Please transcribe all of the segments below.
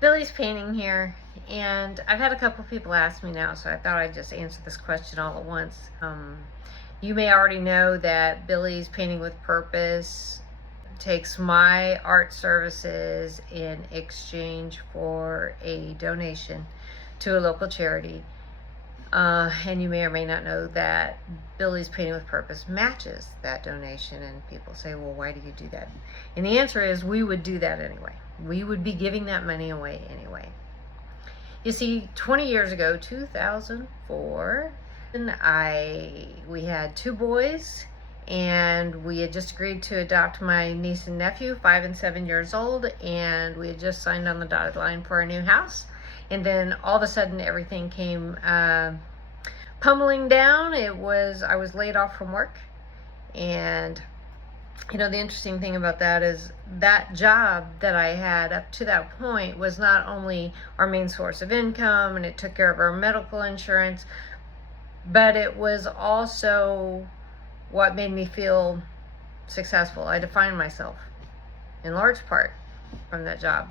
Billy's painting here, and I've had a couple people ask me now, so I thought I'd just answer this question all at once. You may already know that Billy's Painting with Purpose takes my art services in exchange for a donation to a local charity. And you may or may not know that Billy's Painting with Purpose matches that donation. And people say, well, why do you do that? And the answer is we would do that anyway. We would be giving that money away anyway. You see, 20 years ago, 2004, we had 2 boys, and we had just agreed to adopt my niece and nephew, 5 and 7 years old, and we had just signed on the dotted line for our new house. And then all of a sudden everything came pummeling down. I was laid off from work, and the interesting thing about that is that job that I had up to that point was not only our main source of income, and it took care of our medical insurance, but it was also what made me feel successful. I defined myself in large part from that job.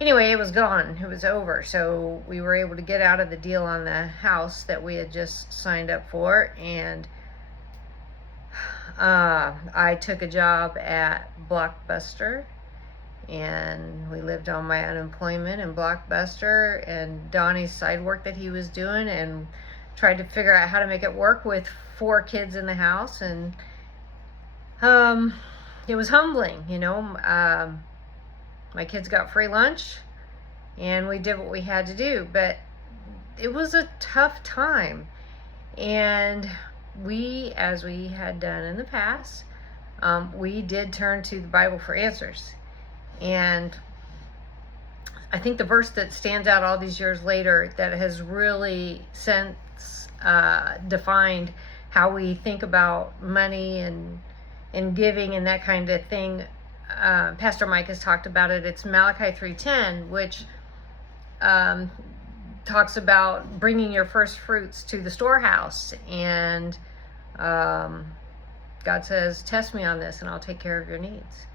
Anyway, it was gone. It was over. So we were able to get out of the deal on the house that we had just signed up for, and I took a job at Blockbuster, and we lived on my unemployment in Blockbuster and Donnie's side work that he was doing, and tried to figure out how to make it work with 4 kids in the house. And it was humbling. My kids got free lunch, and we did what we had to do, but it was a tough time. And we, as we had done in the past, we did turn to the Bible for answers. And I think the verse that stands out all these years later that has really since defined how we think about money and giving and that kind of thing, Pastor Mike has talked about it. It's Malachi 3:10, which talks about bringing your first fruits to the storehouse. And God says, test me on this and I'll take care of your needs.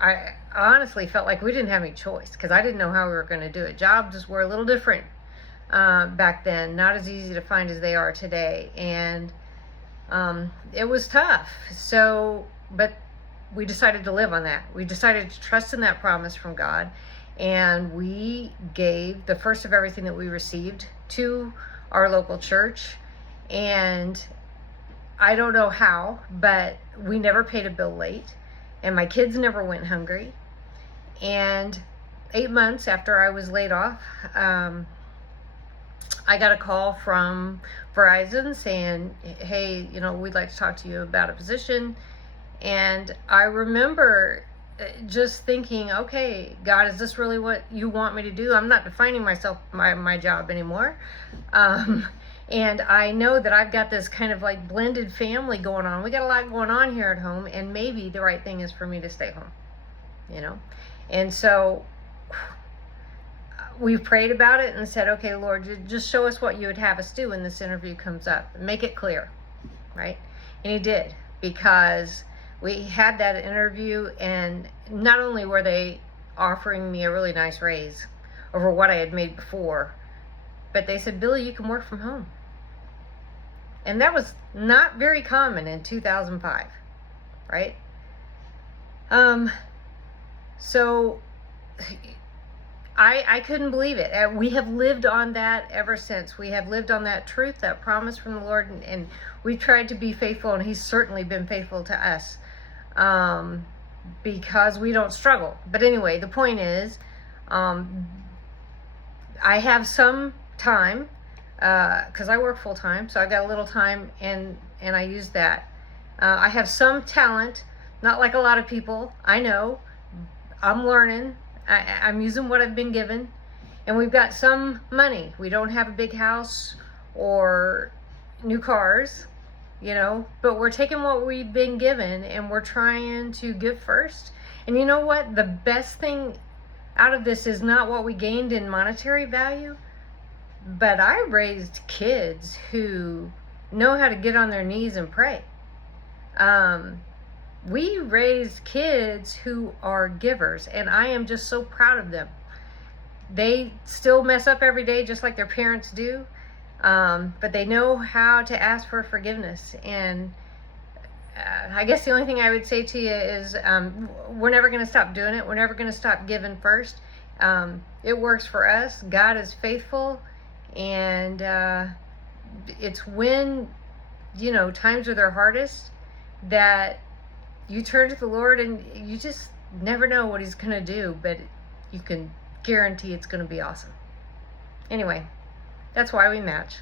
I honestly felt like we didn't have any choice, because I didn't know how we were going to do it. Jobs were a little different back then, not as easy to find as they are today. And it was tough. But we decided to live on that. We decided to trust in that promise from God. And we gave the first of everything that we received to our local church. And I don't know how, but we never paid a bill late. And my kids never went hungry. And 8 months after I was laid off, I got a call from Verizon saying, hey, we'd like to talk to you about a position. And I remember just thinking, okay, God, is this really what you want me to do? I'm not defining myself by my job anymore. And I know that I've got this kind of like blended family going on. We got a lot going on here at home, and maybe the right thing is for me to stay home, And so we prayed about it and said, okay, Lord, just show us what you would have us do when this interview comes up. Make it clear, right? And he did, because we had that interview, and not only were they offering me a really nice raise over what I had made before, but they said, Billy, you can work from home. And that was not very common in 2005, right? So I couldn't believe it. We have lived on that ever since. We have lived on that truth, that promise from the Lord, and we've tried to be faithful, and he's certainly been faithful to us, because we don't struggle. But anyway, the point is, I have some time, because I work full time, so I got a little time, and I use that. I have some talent, not like a lot of people. I know, I'm learning. I'm using what I've been given, and we've got some money. We don't have a big house or new cars, but we're taking what we've been given, and we're trying to give first. And you know what? The best thing out of this is not what we gained in monetary value, but I raised kids who know how to get on their knees and pray. we raised kids who are givers, and I am just so proud of them. They still mess up every day just like their parents do, but they know how to ask for forgiveness. And I guess the only thing I would say to you is we're never going to stop doing it. We're never going to stop giving first. It works for us. God is faithful, and it's when, times are their hardest that you turn to the Lord, and you just never know what He's going to do, but you can guarantee it's going to be awesome. Anyway, that's why we match.